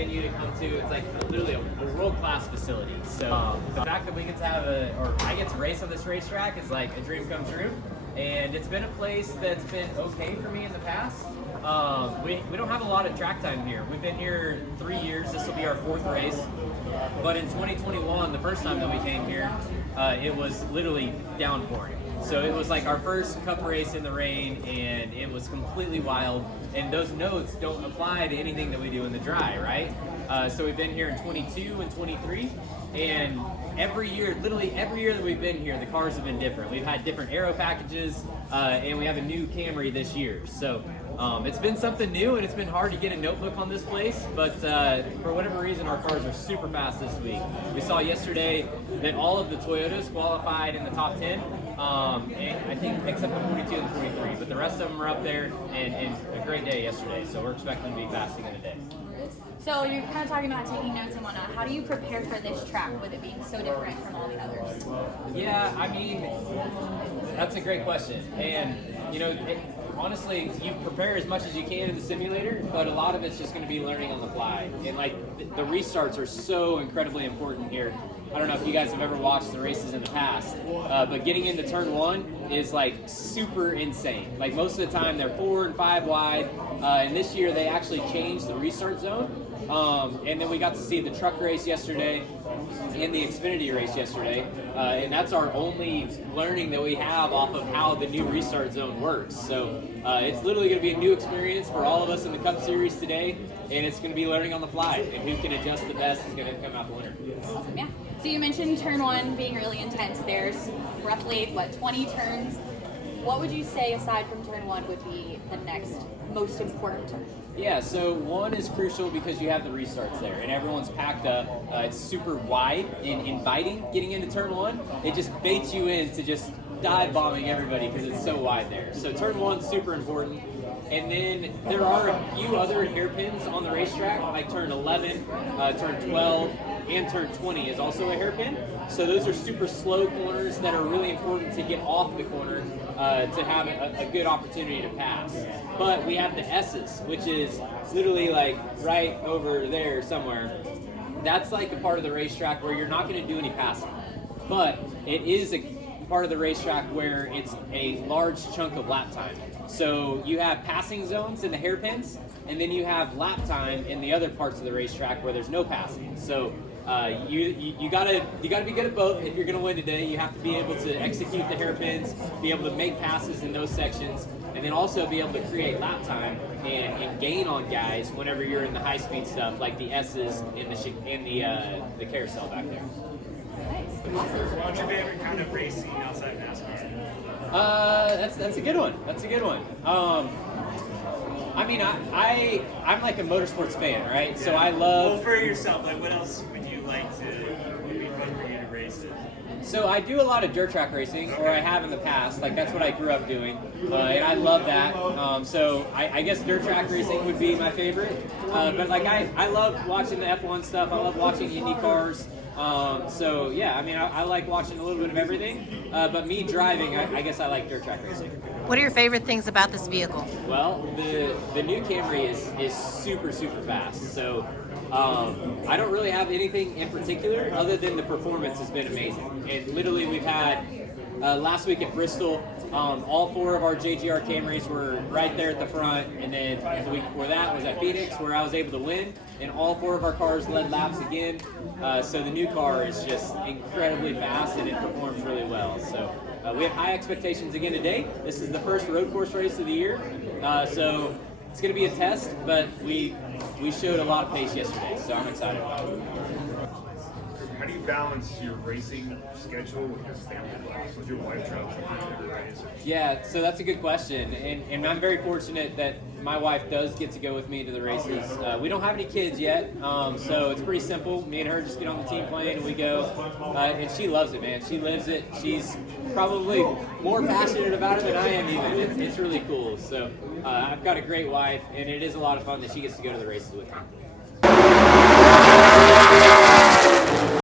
venue to come to. It's like literally a world-class facility. So the fact that we get to have I get to race on this racetrack is like a dream come true. And it's been a place that's been okay for me in the past. We don't have a lot of track time here. We've been here 3 years. This will be our 4th race. But in 2021, the first time that we came here, it was literally downpouring. So it was like our first cup race in the rain, and it was completely wild. And those notes don't apply to anything that we do in the dry, right? So we've been here in 22 and 23, and every year, literally every year that we've been here, the cars have been different. We've had different aero packages, and we have a new Camry this year. So it's been something new, and it's been hard to get a notebook on this place, but for whatever reason, our cars are super fast this week. We saw yesterday that all of the Toyotas qualified in the top 10, and I think except the 42 and the 43, but the rest of them are up there, and a great day yesterday, so we're expecting to be fast again today. So you're kind of talking about taking notes and whatnot. How do you prepare for this track with it being so different from all the others? Yeah, I mean, that's a great question. And, you know, honestly, you prepare as much as you can in the simulator, but a lot of it's just going to be learning on the fly. And, like, the restarts are so incredibly important here. I don't know if you guys have ever watched the races in the past, but getting into turn 1 is like super insane. Like most of the time they're 4 and 5 wide, and this year they actually changed the restart zone. And then we got to see the truck race yesterday and the Xfinity race yesterday, and that's our only learning that we have off of how the new restart zone works. So it's literally going to be a new experience for all of us in the Cup Series today, and it's going to be learning on the fly, and who can adjust the best is going to come out the winner. Awesome, yeah. So you mentioned turn 1 being really intense. There's roughly, 20 turns. What would you say, aside from turn 1, would be the next most important turn? Yeah, so 1 is crucial because you have the restarts there, and everyone's packed up. It's super wide and inviting getting into turn 1. It just baits you into just dive bombing everybody because it's so wide there. So turn 1's super important. And then there are a few other hairpins on the racetrack, like turn 11, turn 12, and turn 20 is also a hairpin. So those are super slow corners that are really important to get off the corner to have a good opportunity to pass. But we have the S's, which is literally like right over there somewhere. That's like a part of the racetrack where you're not going to do any passing. But it is a part of the racetrack where it's a large chunk of lap time. So you have passing zones in the hairpins, and then you have lap time in the other parts of the racetrack where there's no passing. So you gotta be good at both. If you're gonna win today, you have to be able to execute the hairpins, be able to make passes in those sections, and then also be able to create lap time and gain on guys whenever you're in the high speed stuff like the S's in the carousel back there. Nice. Awesome. What's your favorite kind of racing outside of NASCAR? That's a good one. That's a good one. I mean, I'm like a motorsports fan, right? So I love. Well, for yourself, like what else would you like to would be fun for you to race it? So I do a lot of dirt track racing, or I have in the past. Like that's what I grew up doing, and I love that. So I guess dirt track racing would be my favorite. But like I love watching the F1 stuff. I love watching Indy cars. So yeah, I mean, I like watching a little bit of everything, but me driving, I guess I like dirt track racing. What are your favorite things about this vehicle? Well, the new Camry is super fast. So I don't really have anything in particular other than the performance has been amazing. And literally we've had last week at Bristol, all 4 of our JGR Camrys were right there at the front, and then the week before that was at Phoenix where I was able to win, and all 4 of our cars led laps again. So the new car is just incredibly fast and it performs really well. So we have high expectations again today. This is the first road course race of the year, so it's going to be a test, but we showed a lot of pace yesterday, so I'm excited about it. How do you balance your racing schedule with your family life, with your wife traveling to the race? Yeah, so that's a good question, and I'm very fortunate that my wife does get to go with me to the races. We don't have any kids yet, so it's pretty simple. Me and her just get on the team plane and we go, and she loves it, man. She lives it. She's probably more passionate about it than I am even. It's really cool. So I've got a great wife, and it is a lot of fun that she gets to go to the races with me.